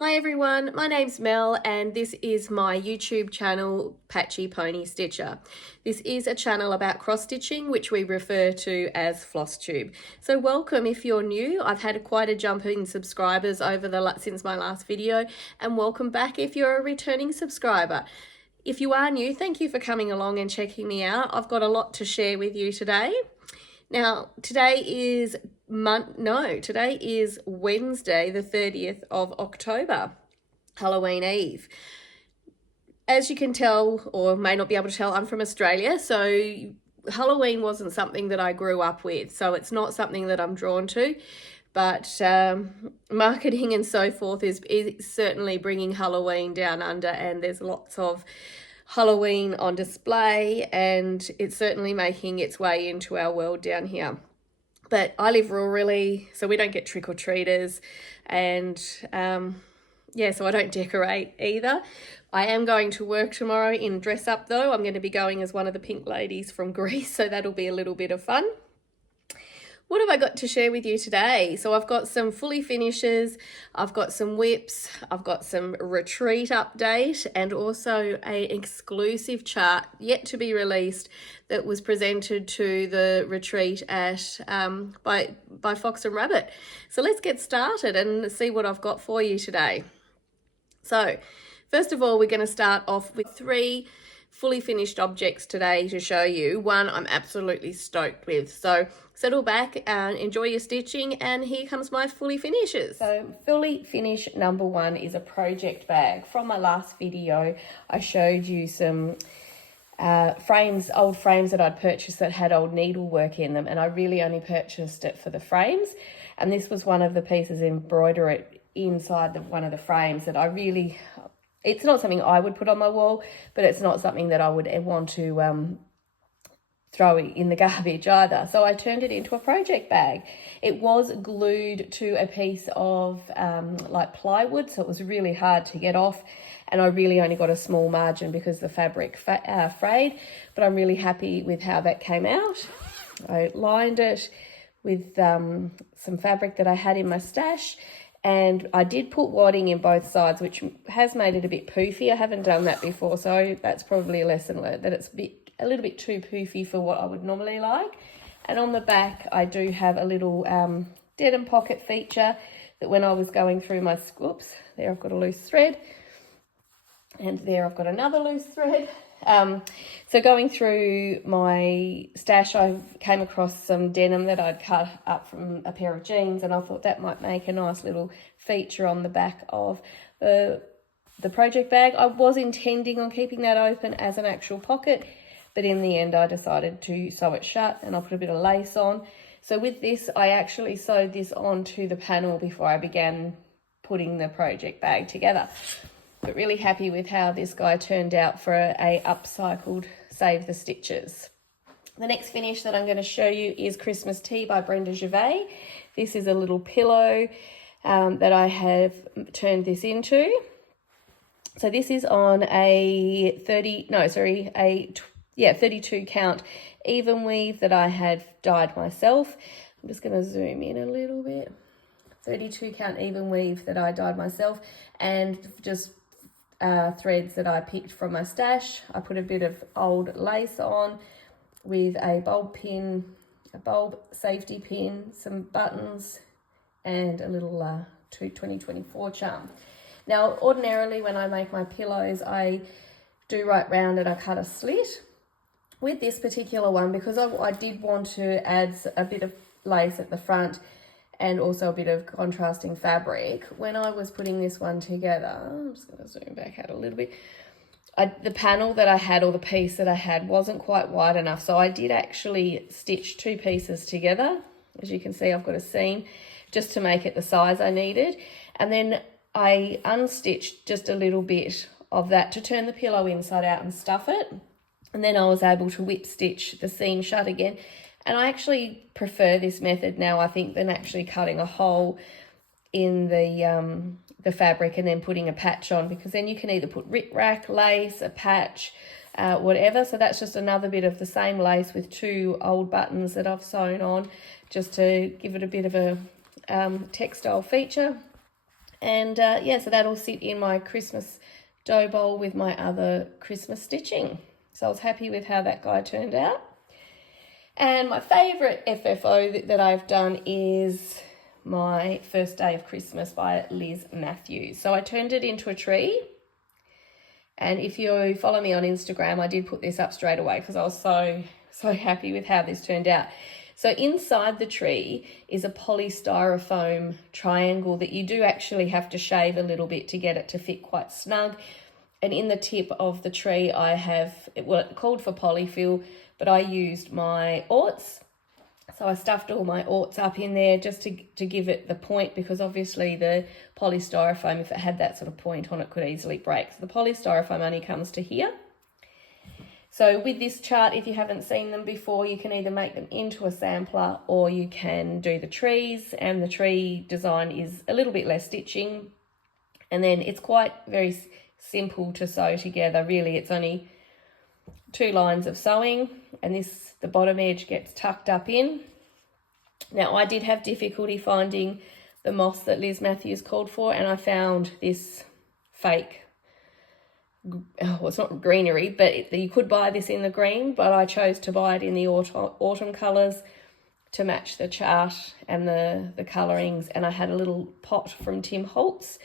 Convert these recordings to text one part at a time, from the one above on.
Hi everyone, my name's Mel and this is my YouTube channel, Patchy Pony Stitcher. This is a channel about cross stitching, which we refer to as Flosstube. So welcome if you're new. I've had quite a jump in subscribers since my last video, and welcome back if you're a returning subscriber. If you are new, thank you for coming along and checking me out. I've got a lot to share with you today. Now, today is Wednesday, the 30th of October, Halloween Eve. As you can tell, or may not be able to tell, I'm from Australia, so Halloween wasn't something that I grew up with, so it's not something that I'm drawn to. But marketing and so forth is certainly bringing Halloween down under, and there's lots of Halloween on display, and it's certainly making its way into our world down here. But I live rurally, so we don't get trick-or-treaters, and so I don't decorate either. I am going to work tomorrow in dress up though. I'm going to be going as one of the pink ladies from Greece, so that'll be a little bit of fun. What have I got to share with you today? So I've got some fully finishes, I've got some whips, I've got some retreat update, and also an exclusive chart yet to be released that was presented to the retreat at by Fox and Rabbit. So let's get started and see what I've got for you today. So first of all, we're going to start off with 3 fully finished objects today to show you. One I'm absolutely stoked with. So settle back and enjoy your stitching, and here comes my fully finishes. So fully finish number 1 is a project bag. From my last video, I showed you some old frames that I'd purchased that had old needlework in them, and I really only purchased it for the frames. And this was one of the pieces embroidered inside one of the frames that it's not something I would put on my wall, but it's not something that I would want to throw in the garbage either. So I turned it into a project bag. It was glued to a piece of like plywood, so it was really hard to get off. And I really only got a small margin because the fabric frayed, but I'm really happy with how that came out. I lined it with some fabric that I had in my stash, and I did put wadding in both sides, which has made it a bit poofy. I haven't done that before, so that's probably a lesson learned, that it's a little bit too poofy for what I would normally like. And on the back, I do have a little denim pocket feature that when I was going through my scoops, there I've got a loose thread, and there I've got another loose thread. So going through my stash, I came across some denim that I'd cut up from a pair of jeans, and I thought that might make a nice little feature on the back of the project bag. I was intending on keeping that open as an actual pocket, but in the end I decided to sew it shut, and I'll put a bit of lace on. So with this, I actually sewed this onto the panel before I began putting the project bag together. But really happy with how this guy turned out for a upcycled Save the Stitches. The next finish that I'm going to show you is Christmas Tea by Brenda Gervais. This is a little pillow that I have turned this into. So this is on a 32 count even weave that I had dyed myself. I'm just going to zoom in a little bit. 32 count even weave that I dyed myself, and just threads that I picked from my stash. I put a bit of old lace on with a bulb pin, a bulb safety pin, some buttons, and a little 2024 charm. Now, ordinarily when I make my pillows, I do right round and I cut a slit. With this particular one, because I did want to add a bit of lace at the front and also a bit of contrasting fabric, when I was putting this one together, I'm just going to zoom back out a little bit, the panel that I had, or the piece that I had, wasn't quite wide enough, so I did actually stitch 2 pieces together. As you can see, I've got a seam just to make it the size I needed, and then I unstitched just a little bit of that to turn the pillow inside out and stuff it, and then I was able to whip stitch the seam shut again. And I actually prefer this method now, I think, than actually cutting a hole in the fabric and then putting a patch on, because then you can either put rickrack, lace, a patch, whatever. So that's just another bit of the same lace with 2 old buttons that I've sewn on, just to give it a bit of a textile feature. And yeah, so that'll sit in my Christmas dough bowl with my other Christmas stitching. So I was happy with how that guy turned out. And my favourite FFO that I've done is my First Day of Christmas by Liz Matthews. So I turned it into a tree. And if you follow me on Instagram, I did put this up straight away because I was so happy with how this turned out. So inside the tree is a polystyrofoam triangle that you do actually have to shave a little bit to get it to fit quite snug. And in the tip of the tree, I have, well, it called for polyfill, but I used my orts. So I stuffed all my orts up in there just to give it the point, because obviously the polystyrofoam, if it had that sort of point on it, could easily break. So the polystyrofoam only comes to here. So with this chart, if you haven't seen them before, you can either make them into a sampler or you can do the trees, and the tree design is a little bit less stitching. And then it's quite very simple to sew together. Really, it's only 2 lines of sewing, and the bottom edge gets tucked up in. Now, I did have difficulty finding the moss that Liz Matthews called for, and I found this fake, well, it's not greenery, but you could buy this in the green, but I chose to buy it in the autumn colours to match the chart and the colourings. And I had a little pot from Tim Holtz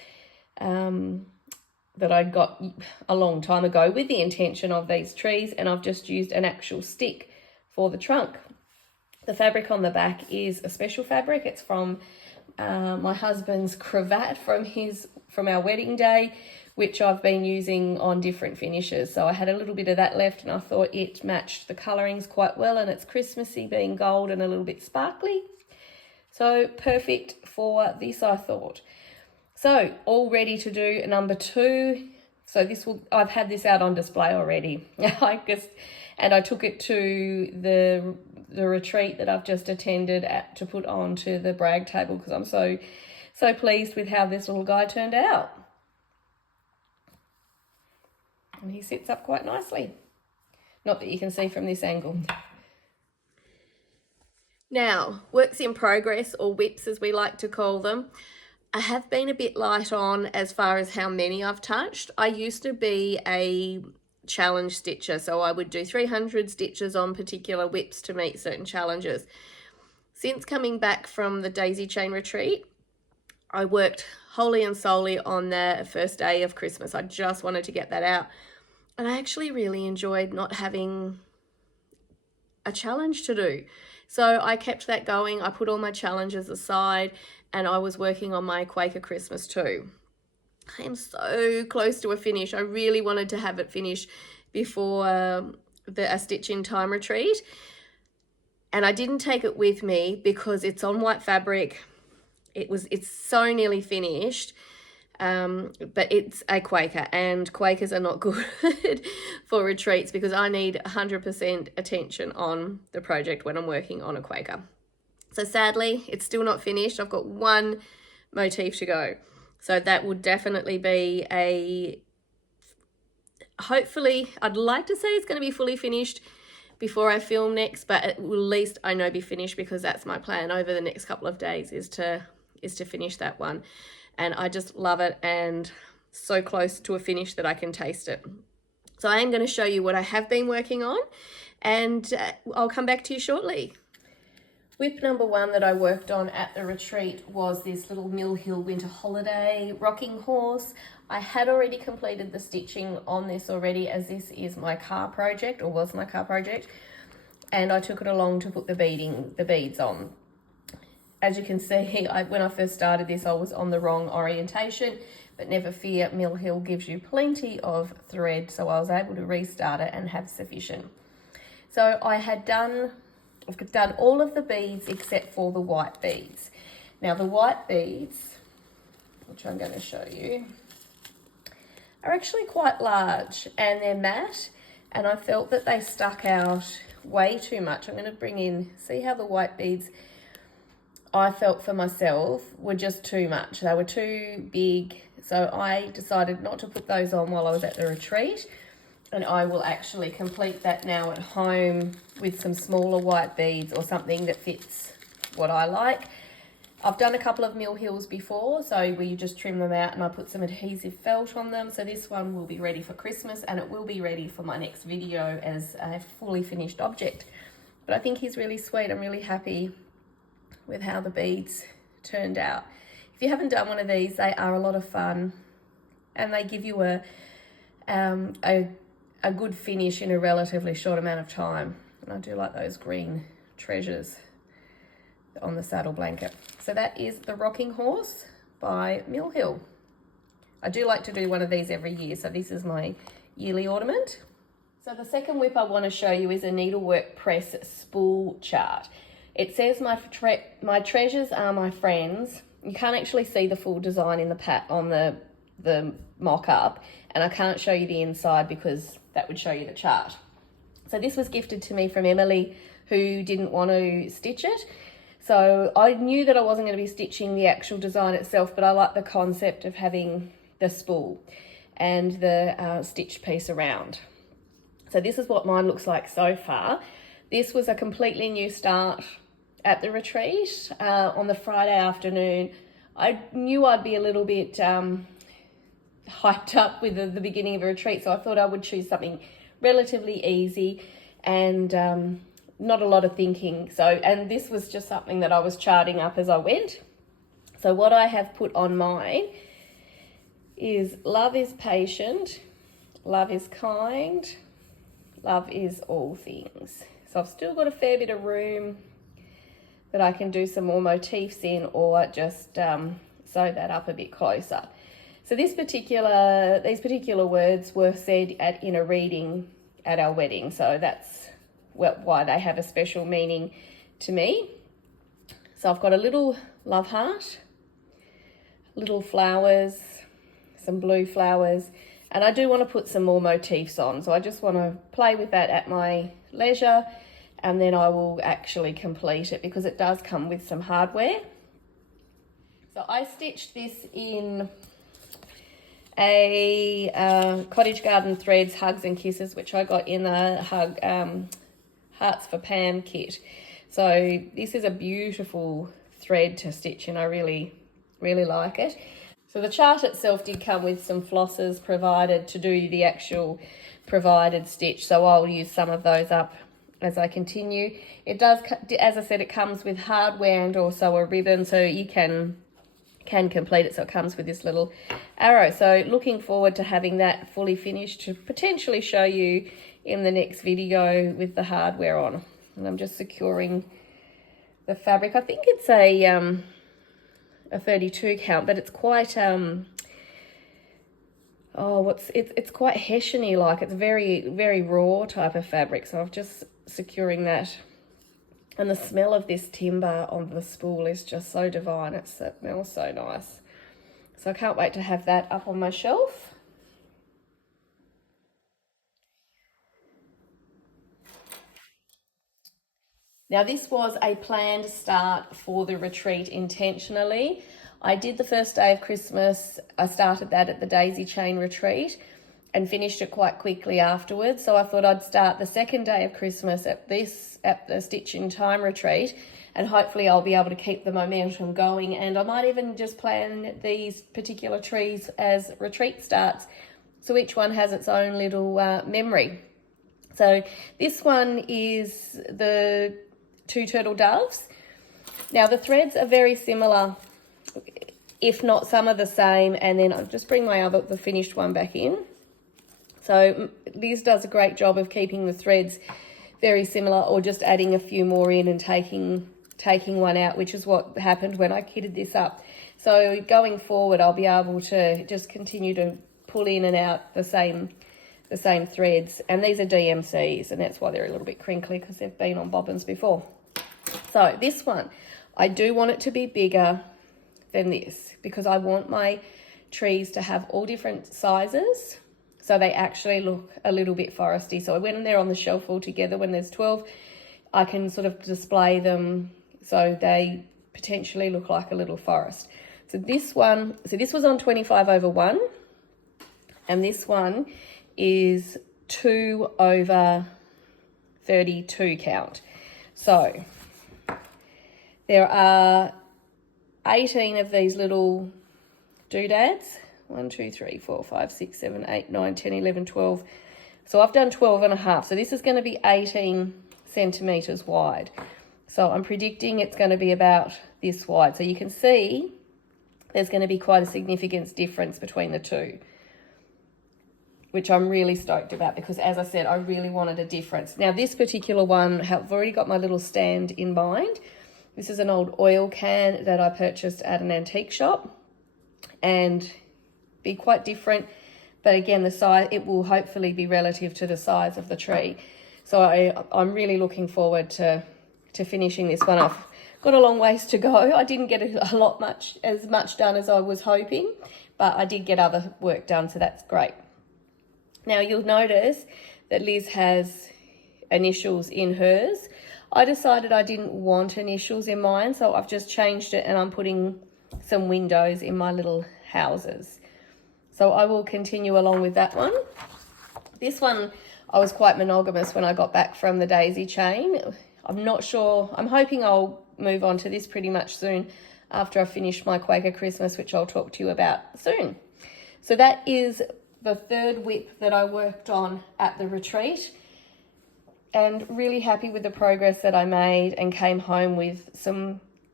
that I got a long time ago with the intention of these trees, and I've just used an actual stick for the trunk. The fabric on the back is a special fabric. It's from my husband's cravat from our wedding day, which I've been using on different finishes. So I had a little bit of that left, and I thought it matched the colourings quite well, and it's Christmassy, being gold and a little bit sparkly. So perfect for this, I thought. So all ready to do number 2. So I've had this out on display already. And I took it to the retreat that I've just attended to put onto the brag table, because I'm so pleased with how this little guy turned out. And he sits up quite nicely. Not that you can see from this angle. Now, works in progress, or WIPs as we like to call them. I have been a bit light on as far as how many I've touched. I used to be a challenge stitcher, so I would do 300 stitches on particular WIPs to meet certain challenges. Since coming back from the daisy chain retreat, I worked wholly and solely on the first day of Christmas. I just wanted to get that out. And I actually really enjoyed not having a challenge to do. So I kept that going. I put all my challenges aside, and I was working on my Quaker Christmas too. I am so close to a finish. I really wanted to have it finished before a stitch in time retreat. And I didn't take it with me because it's on white fabric. It's so nearly finished. But it's a Quaker, and Quakers are not good for retreats because I need 100% attention on the project when I'm working on a Quaker. So sadly, it's still not finished. I've got one motif to go. So that would definitely be hopefully, I'd like to say it's going to be fully finished before I film next, but at least I know be finished, because that's my plan over the next couple of days is to finish that one. And I just love it, and so close to a finish that I can taste it. So I am going to show you what I have been working on, and I'll come back to you shortly. WIP number 1 that I worked on at the retreat was this little Mill Hill Winter Holiday rocking horse. I had already completed the stitching on this already, as this is my car project, or was my car project, and I took it along to put the beads on. As you can see, when I first started this, I was on the wrong orientation, but never fear, Mill Hill gives you plenty of thread, so I was able to restart it and have sufficient. So I've done all of the beads except for the white beads. Now the white beads, which I'm going to show you, are actually quite large, and they're matte, and I felt that they stuck out way too much. I'm going to bring in, see how the white beads, I felt for myself, were just too much. They were too big, so I decided not to put those on while I was at the retreat, and I will actually complete that now at home with some smaller white beads or something that fits what I like. I've done a couple of mill hills before, so where you just trim them out and I put some adhesive felt on them. So this one will be ready for Christmas, and it will be ready for my next video as a fully finished object. But I think he's really sweet. I'm really happy with how the beads turned out. If you haven't done one of these, they are a lot of fun, and they give you a good finish in a relatively short amount of time. And I do like those green treasures on the saddle blanket. So that is the Rocking Horse by Mill Hill. I do like to do one of these every year, so this is my yearly ornament. So the second WIP I want to show you is a needlework press spool chart. It says my treasures are my friends. You can't actually see the full design in on the mock-up, and I can't show you the inside because that would show you the chart. So this was gifted to me from Emily, who didn't want to stitch it. So I knew that I wasn't going to be stitching the actual design itself, but I like the concept of having the spool and the stitched piece around. So this is what mine looks like so far. This was a completely new start at the retreat on the Friday afternoon. I knew I'd be a little bit hyped up with the beginning of a retreat, so I thought I would choose something relatively easy and not a lot of thinking. And this was just something that I was charting up as I went. So what I have put on mine is love is patient, love is kind, love is all things. So I've still got a fair bit of room that I can do some more motifs in, or just sew that up a bit closer. So these particular words were said in a reading at our wedding, so that's why they have a special meaning to me. So I've got a little love heart, little flowers, some blue flowers, and I do want to put some more motifs on, so I just want to play with that at my leisure, and then I will actually complete it because it does come with some hardware. So I stitched this in a Cottage Garden Threads Hugs and Kisses, which I got in the Hearts for Pam kit. So this is a beautiful thread to stitch, and I really like it. So the chart itself did come with some flosses provided to do the actual provided stitch, so I'll use some of those up as I continue. It does, as I said, it comes with hardware and also a ribbon, so you can complete it. So it comes with this little arrow. So looking forward to having that fully finished to potentially show you in the next video with the hardware on. And I'm just securing the fabric. I think it's a 32 count, but it's quite it's quite hessian-y, like it's very raw type of fabric. So I'm just securing that. And the smell of this timber on the spool is just so divine. It smells so nice. So I can't wait to have that up on my shelf. Now this was a planned start for the retreat intentionally. I did the first day of Christmas. I started that at the Daisy Chain retreat and finished it quite quickly afterwards. So I thought I'd start the second day of Christmas at the Stitch in Time retreat, and hopefully I'll be able to keep the momentum going. And I might even just plan these particular trees as retreat starts, so each one has its own little memory. So this one is the Two Turtle Doves. Now the threads are very similar, if not some are the same, and then I'll just bring the finished one back in. So Liz does a great job of keeping the threads very similar, or just adding a few more in and taking one out, which is what happened when I kitted this up. So going forward, I'll be able to just continue to pull in and out the same threads. And these are DMCs, and that's why they're a little bit crinkly, because they've been on bobbins before. So this one, I do want it to be bigger than this, because I want my trees to have all different sizes, so they actually look a little bit foresty. So when they're on the shelf all together, when there's 12, I can sort of display them so they potentially look like a little forest. So this one, this was on 25/1, and this one is 2/32 count. So there are 18 of these little doodads. 1, 2, 3, 4, 5, 6, 7, 8, 9, 10, 11, 12. So I've done 12 and a half. So this is going to be 18 centimetres wide. So I'm predicting it's going to be about this wide. So you can see there's going to be quite a significant difference between the two, which I'm really stoked about because, as I said, I really wanted a difference. Now, this particular one, I've already got my little stand in mind. This is an old oil can that I purchased at an antique shop and be quite different. But again, the size, it will hopefully be relative to the size of the tree. So I'm really looking forward to finishing this one off. Got a long ways to go. I didn't get as much done as I was hoping, but I did get other work done, so that's great. Now you'll notice that Liz has initials in hers. I decided I didn't want initials in mine, so I've just changed it and I'm putting some windows in my little houses. So I will continue along with that one. This one, I was quite monogamous when I got back from the daisy chain. I'm not sure, I'm hoping I'll move on to this pretty much soon after I finish my Quaker Christmas, which I'll talk to you about soon. So that is the third whip that I worked on at the retreat, and really happy with the progress that I made and came home with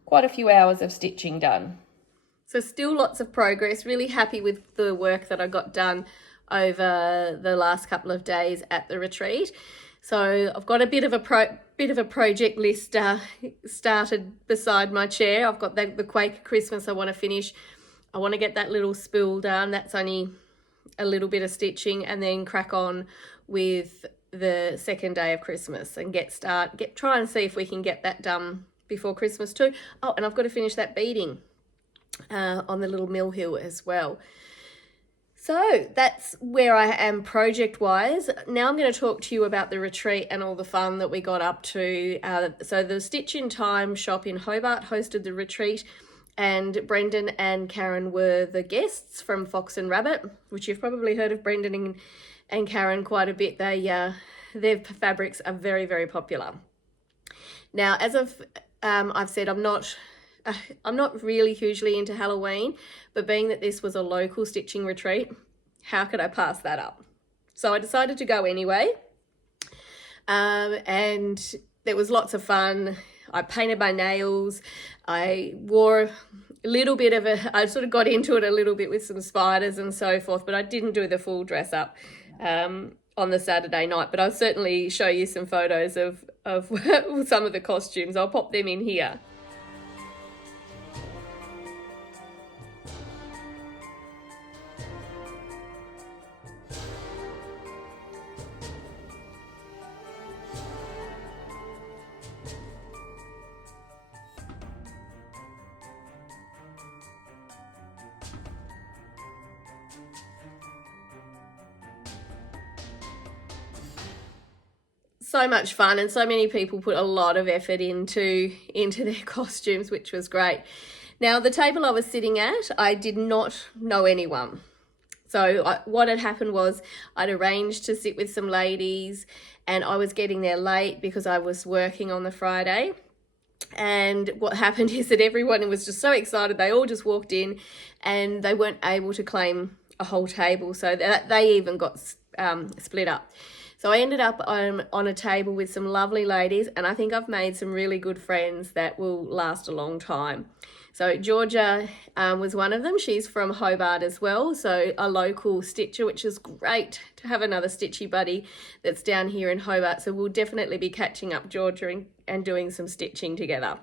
quite a few hours of stitching done. So still lots of progress, really happy with the work that I got done over the last couple of days at the retreat. So I've got a bit of a project list started beside my chair. I've got the Quaker Christmas I want to finish. I want to get that little spool done. That's only a little bit of stitching, and then crack on with the second day of Christmas and try and see if we can get that done before Christmas too. Oh, and I've got to finish that beading on the little mill hill as well. So that's where I am project wise. Now I'm going to talk to you about the retreat and all the fun that we got up to. So the Stitch in Time shop in Hobart hosted the retreat, and Brendan and Karen were the guests from Fox and Rabbit, which you've probably heard of Brendan and Karen quite a bit. Their fabrics are very, very popular. Now, as I've said, I'm not really hugely into Halloween, but being that this was a local stitching retreat, how could I pass that up? So I decided to go anyway, and there was lots of fun. I painted my nails. I wore I sort of got into it a little bit with some spiders and so forth, but I didn't do the full dress up on the Saturday night. But I'll certainly show you some photos of some of the costumes. I'll pop them in here. So much fun, and so many people put a lot of effort into their costumes, which was great. Now, the table I was sitting at, I did not know anyone. So what had happened was I'd arranged to sit with some ladies, and I was getting there late because I was working on the Friday. And what happened is that everyone was just so excited. They all just walked in and they weren't able to claim a whole table. So they even got split up. So I ended up on a table with some lovely ladies, and I think I've made some really good friends that will last a long time. So Georgia was one of them. She's from Hobart as well, so a local stitcher, which is great to have another stitchy buddy that's down here in Hobart. So we'll definitely be catching up, Georgia, and doing some stitching together.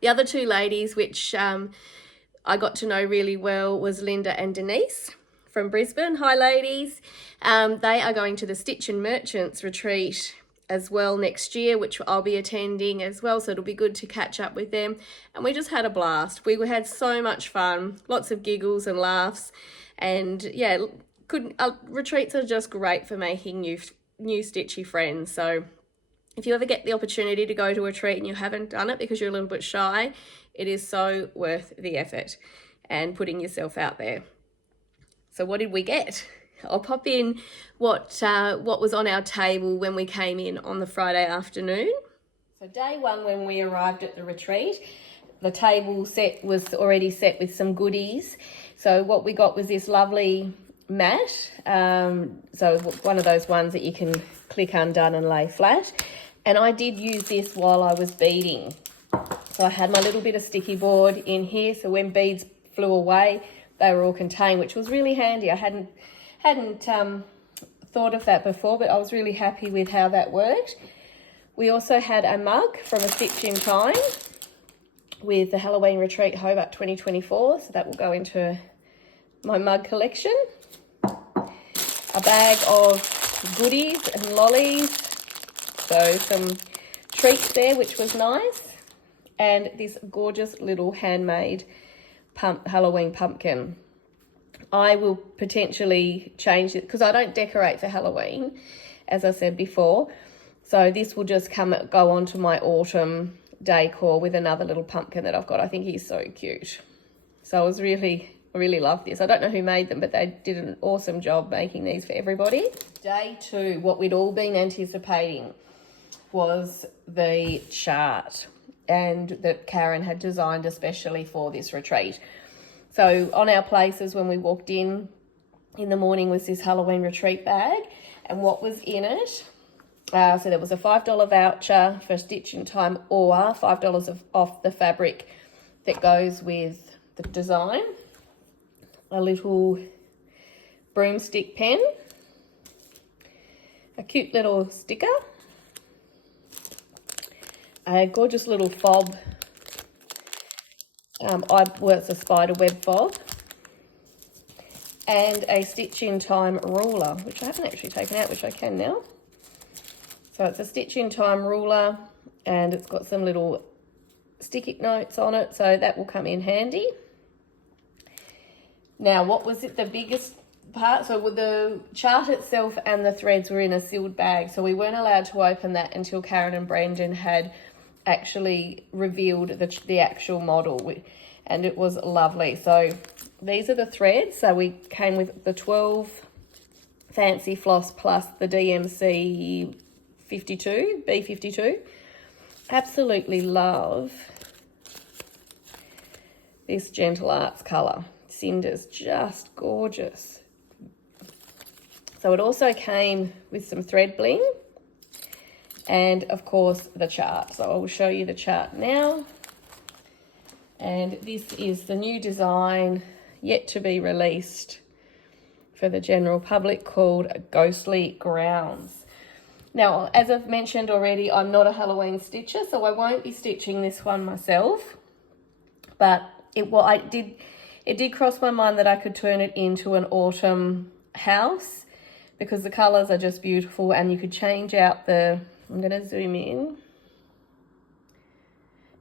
The other two ladies, which I got to know really well, was Linda and Denise from Brisbane. Hi, ladies. They are going to the Stitch and Merchants retreat as well next year, which I'll be attending as well, so it'll be good to catch up with them. And we just had a blast. We had so much fun, lots of giggles and laughs, and yeah, retreats are just great for making new stitchy friends. So if you ever get the opportunity to go to a retreat and you haven't done it because you're a little bit shy, it is so worth the effort and putting yourself out there. So what did we get? I'll pop in what was on our table when we came in on the Friday afternoon. So day one, when we arrived at the retreat, the table set was already set with some goodies. So what we got was this lovely mat. So one of those ones that you can click undone and lay flat. And I did use this while I was beading. So I had my little bit of sticky board in here. So when beads flew away, they were all contained, which was really handy. I hadn't thought of that before, but I was really happy with how that worked. We also had a mug from A Stitch in Time with the Halloween Retreat Hobart 2024. So that will go into my mug collection. A bag of goodies and lollies. So some treats there, which was nice. And this gorgeous little handmade Halloween pumpkin. I will potentially change it because I don't decorate for Halloween, as I said before. So this will just go onto my autumn decor with another little pumpkin that I've got. I think he's so cute. So I really love this. I don't know who made them, but they did an awesome job making these for everybody. Day 2, what we'd all been anticipating was the chart, and that Karen had designed especially for this retreat. So on our places when we walked in the morning was this Halloween retreat bag, and what was in it, so there was a $5 voucher for Stitch in Time or $5 off the fabric that goes with the design, a little broomstick pen, a cute little sticker, a gorgeous little fob. It's a spider web fob, and a Stitch in Time ruler, which I haven't actually taken out, which I can now. So it's a Stitch in Time ruler, and it's got some little sticky notes on it, so that will come in handy. Now, what was it, the biggest part? So with the chart itself and the threads were in a sealed bag, so we weren't allowed to open that until Karen and Brendan had actually revealed the actual model, and it was lovely. So these are the threads. So we came with the 12 fancy floss plus the DMC 52, B52. Absolutely love this Gentle Arts colour. Cinder's just gorgeous. So it also came with some thread bling, and of course the chart. So I will show you the chart now. And this is the new design yet to be released for the general public, called Ghostly Grounds. Now, as I've mentioned already, I'm not a Halloween stitcher, so I won't be stitching this one myself. But it did cross my mind that I could turn it into an autumn house, because the colours are just beautiful, and you could change out I'm going to zoom in.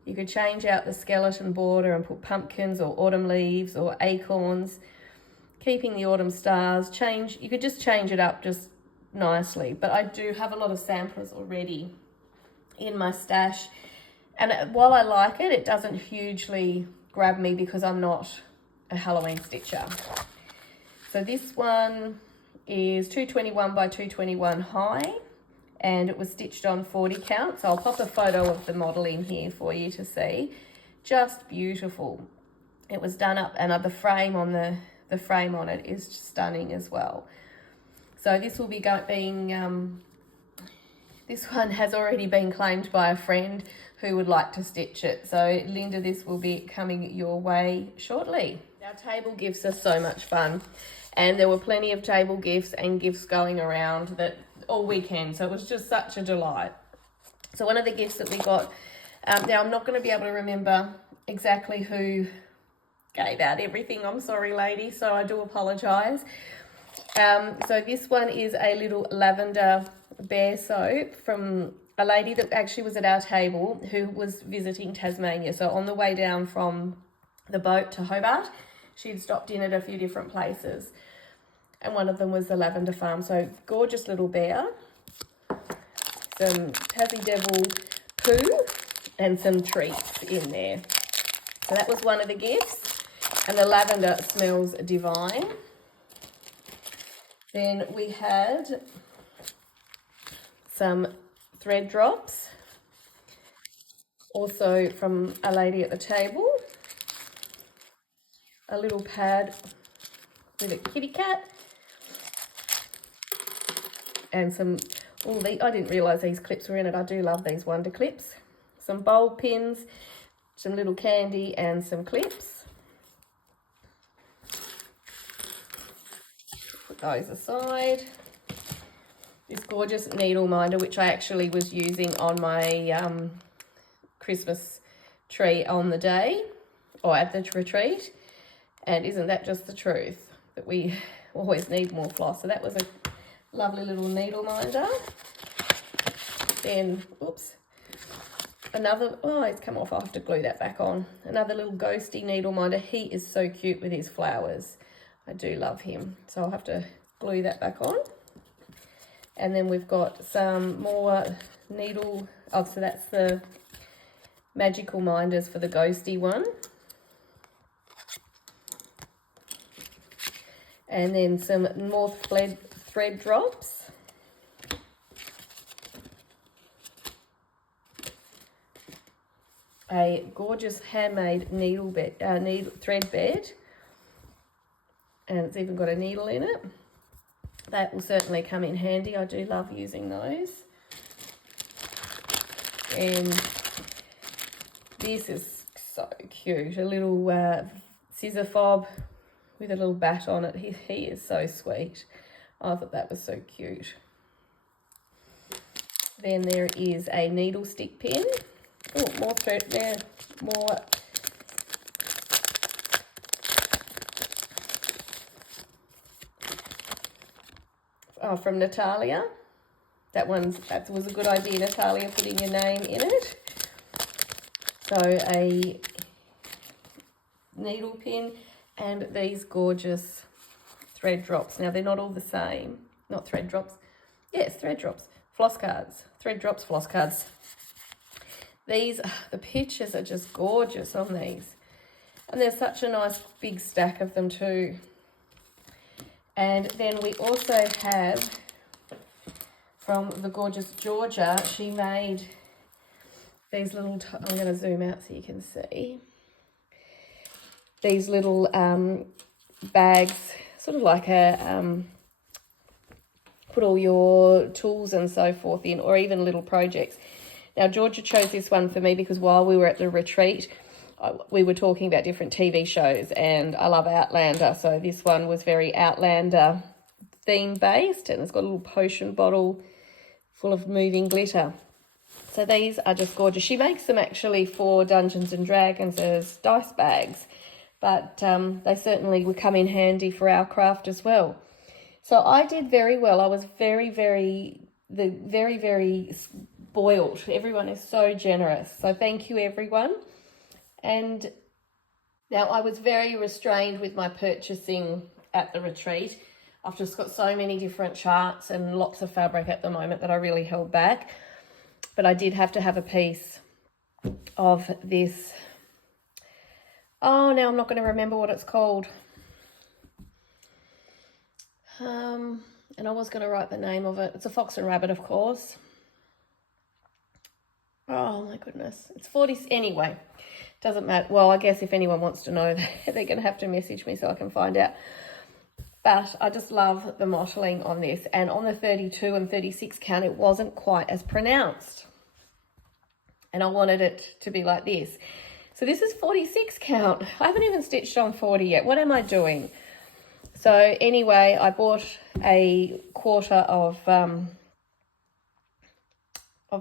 You could change out the skeleton border and put pumpkins or autumn leaves or acorns, keeping the autumn stars. You could just change it up just nicely. But I do have a lot of samplers already in my stash. And while I like it, it doesn't hugely grab me because I'm not a Halloween stitcher. So this one is 221 by 221 high, and it was stitched on 40 count. So I'll pop a photo of the model in here for you to see. Just beautiful. It was done up, and the frame on it is stunning as well. So this will be this one has already been claimed by a friend who would like to stitch it. So Linda, this will be coming your way shortly. Our table gifts are so much fun, and there were plenty of table gifts and gifts going around all weekend. So it was just such a delight. So one of the gifts that we got, now I'm not going to be able to remember exactly who gave out everything. I'm sorry, ladies, so I do apologise. So this one is a little lavender bear soap from a lady that actually was at our table who was visiting Tasmania. So on the way down from the boat to Hobart, she'd stopped in at a few different places, and one of them was the Lavender Farm. So gorgeous little bear, some Tassie Devil poo, and some treats in there. So that was one of the gifts, and the lavender smells divine. Then we had some thread drops, Also from a lady at the table, a little pad with a kitty cat. And some, I didn't realise these clips were in it. I do love these Wonder Clips. Some bowl pins, some little candy and some clips. Put those aside. This gorgeous needle minder, which I actually was using on my Christmas tree on the day, or at the retreat. And isn't that just the truth, that we always need more floss? So that was a lovely little needle minder. Then, oops, another, oh, it's come off. I'll have to glue that back on. Another little ghosty needle minder. He is so cute with his flowers. I do love him. So I'll have to glue that back on. And then we've got some more needle, oh, so that's the magical minders for the ghosty one. And then some more thread drops. A gorgeous handmade thread bed. And it's even got a needle in it. That will certainly come in handy. I do love using those. And this is so cute. A little scissor fob with a little bat on it. He is so sweet. I thought that was so cute. Then there is a needle stick pin. Oh, more thread there. More. Oh, from Natalia. That was a good idea, Natalia, putting your name in it. So a needle pin and these gorgeous thread drops. Now they're not all the same. Not thread drops. Yes, thread drops. Floss cards. Thread drops, floss cards. These, the pictures are just gorgeous on these. And there's such a nice big stack of them too. And then we also have, from the gorgeous Georgia, she made these little, I'm going to zoom out so you can see. These little bags, sort of like a, put all your tools and so forth in, or even little projects. Now, Georgia chose this one for me because while we were at the retreat, we were talking about different TV shows, and I love Outlander, so this one was very Outlander theme based, and it's got a little potion bottle full of moving glitter. So these are just gorgeous. She makes them actually for Dungeons and Dragons as dice bags, but they certainly would come in handy for our craft as well. So I did very well. I was very, very spoiled. Everyone is so generous. So thank you, everyone. And now I was very restrained with my purchasing at the retreat. I've just got so many different charts and lots of fabric at the moment that I really held back. But I did have to have a piece of this. Oh, now I'm not going to remember what it's called. And I was going to write the name of it. It's a fox and rabbit, of course. Oh my goodness. It's 40, anyway. Doesn't matter. Well, I guess if anyone wants to know, they're going to have to message me so I can find out. But I just love the mottling on this. And on the 32 and 36 count, it wasn't quite as pronounced. And I wanted it to be like this. So this is 46 count. I haven't even stitched on 40 yet. What am I doing? So anyway, I bought a quarter of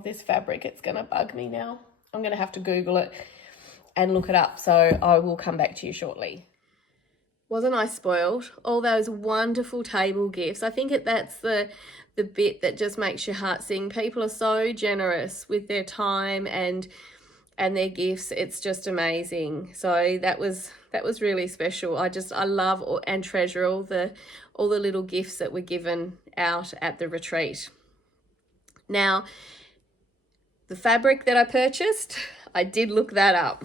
this fabric. It's going to bug me now. I'm going to have to Google it and look it up. So I will come back to you shortly. Wasn't I spoiled? All those wonderful table gifts. I think that's the bit that just makes your heart sing. People are so generous with their time and their gifts. It's just amazing. So that was really special. I love and treasure all the little gifts that were given out at the retreat. Now, the fabric that I purchased, I did look that up.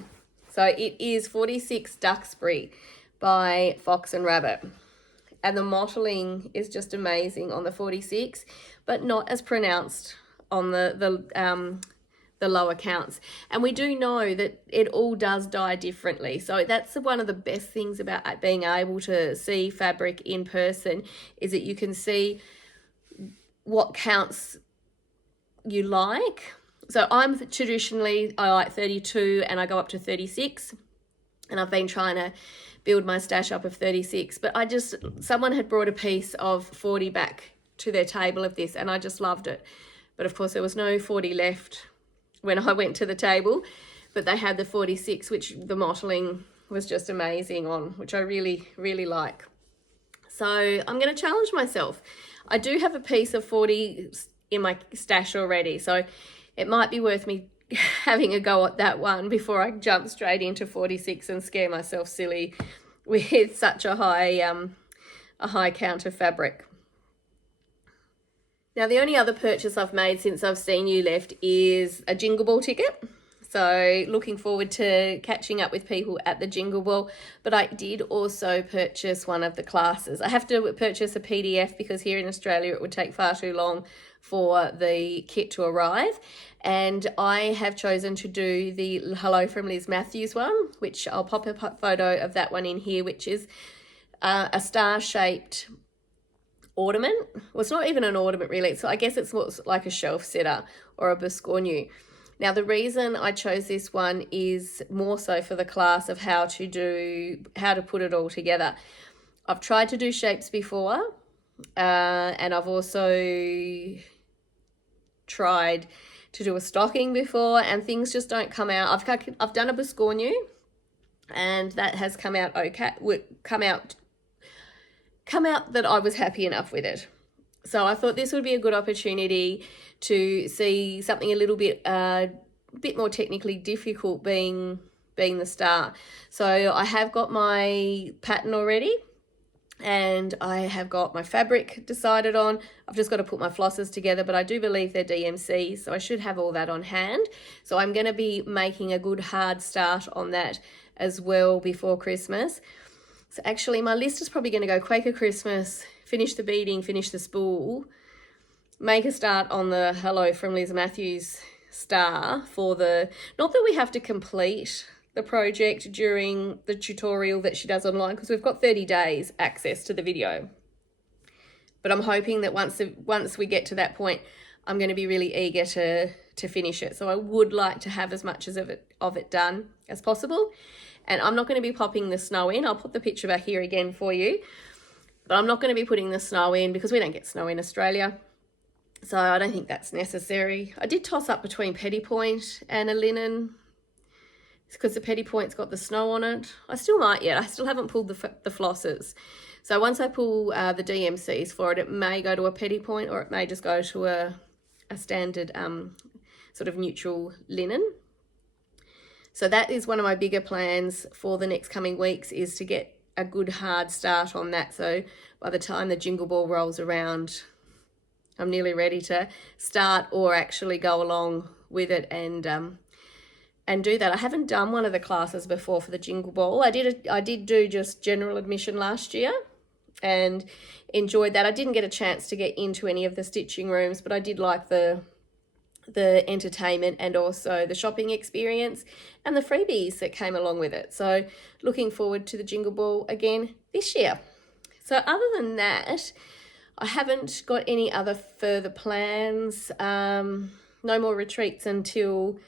So it is 46 Duxbury by Fox and Rabbit. And the mottling is just amazing on the 46, but not as pronounced on the the lower counts. And we do know that it all does dye differently. So that's one of the best things about being able to see fabric in person, is that you can see what counts you like. So I like 32 and I go up to 36, and I've been trying to build my stash up of 36, but someone had brought a piece of 40 back to their table of this, and I just loved it. But of course there was no 40 left when I went to the table, but they had the 46, which the mottling was just amazing on, which I really, really like. So I'm going to challenge myself. I do have a piece of 40 in my stash already, so it might be worth me having a go at that one before I jump straight into 46 and scare myself silly with such a high count of fabric. Now, the only other purchase I've made since I've seen you left is a Jingle Ball ticket. So looking forward to catching up with people at the Jingle Ball. But I did also purchase one of the classes. I have to purchase a PDF because here in Australia it would take far too long for the kit to arrive. And I have chosen to do the Hello from Liz Matthews one, which I'll pop a photo of that one in here, which is a star-shaped ornament. Well, it's not even an ornament really, so I guess it's like a shelf sitter or a biscornu. Now, the reason I chose this one is more so for the class of how to put it all together. I've tried to do shapes before, and I've also tried to do a stocking before, and things just don't come out. I've done a biscornu, and that has come out okay. Come out that I was happy enough with it. So I thought this would be a good opportunity to see something a little bit more technically difficult, being the star. So I have got my pattern already, and I have got my fabric decided on. I've just got to put my flosses together, but I do believe they're DMC, so I should have all that on hand. So I'm going to be making a good hard start on that as well before Christmas. So actually my list is probably going to go Quaker Christmas, finish the beading, finish the spool, make a start on the Hello from Liz Matthews star for not that we have to complete the project during the tutorial that she does online, because we've got 30 days access to the video. But I'm hoping that once we get to that point, I'm going to be really eager to finish it. So I would like to have as much of it done as possible. And I'm not going to be popping the snow in. I'll put the picture back here again for you. But I'm not going to be putting the snow in because we don't get snow in Australia. So I don't think that's necessary. I did toss up between Petty Point and a linen. It's because the Petty Point's got the snow on it. I still might yet. I still haven't pulled the flosses. So once I pull the DMCs for it, it may go to a Petty Point, or it may just go to a standard sort of neutral linen. So that is one of my bigger plans for the next coming weeks, is to get a good hard start on that. So by the time the Jingle Ball rolls around, I'm nearly ready to start or actually go along with it and do that. I haven't done one of the classes before for the Jingle Ball. I did do just general admission last year and enjoyed that. I didn't get a chance to get into any of the stitching rooms, but I did like the entertainment and also the shopping experience and the freebies that came along with it. So looking forward to the Jingle Ball again this year. So other than that, I haven't got any other further plans. No more retreats until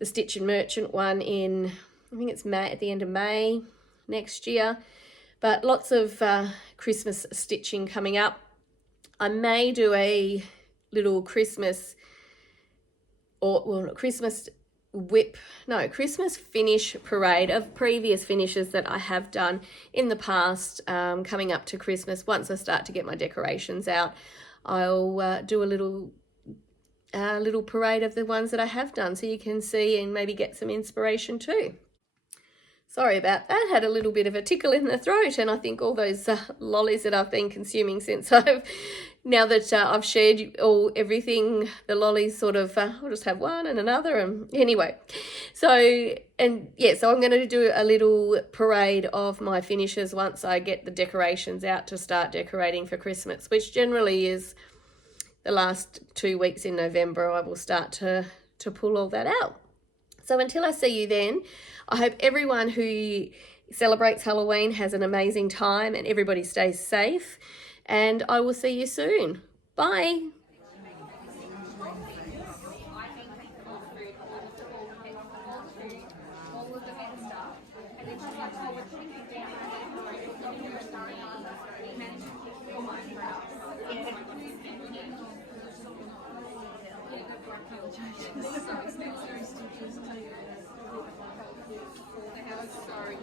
the Stitch and Merchant one in, I think it's May, at the end of May next year. But lots of Christmas stitching coming up. I may do a little Christmas finish parade of previous finishes that I have done in the past, coming up to Christmas. Once I start to get my decorations out, I'll do a little parade of the ones that I have done, so you can see and maybe get some inspiration too. Sorry about that, had a little bit of a tickle in the throat, and I think all those lollies that I've been consuming since now that I've shared everything, the lollies sort of, I'll just have one and another, and anyway. So I'm going to do a little parade of my finishes once I get the decorations out to start decorating for Christmas, which generally is the last 2 weeks in November. I will start to to pull all that out. So until I see you then, I hope everyone who celebrates Halloween has an amazing time and everybody stays safe. And I will see you soon. Bye. Sorry.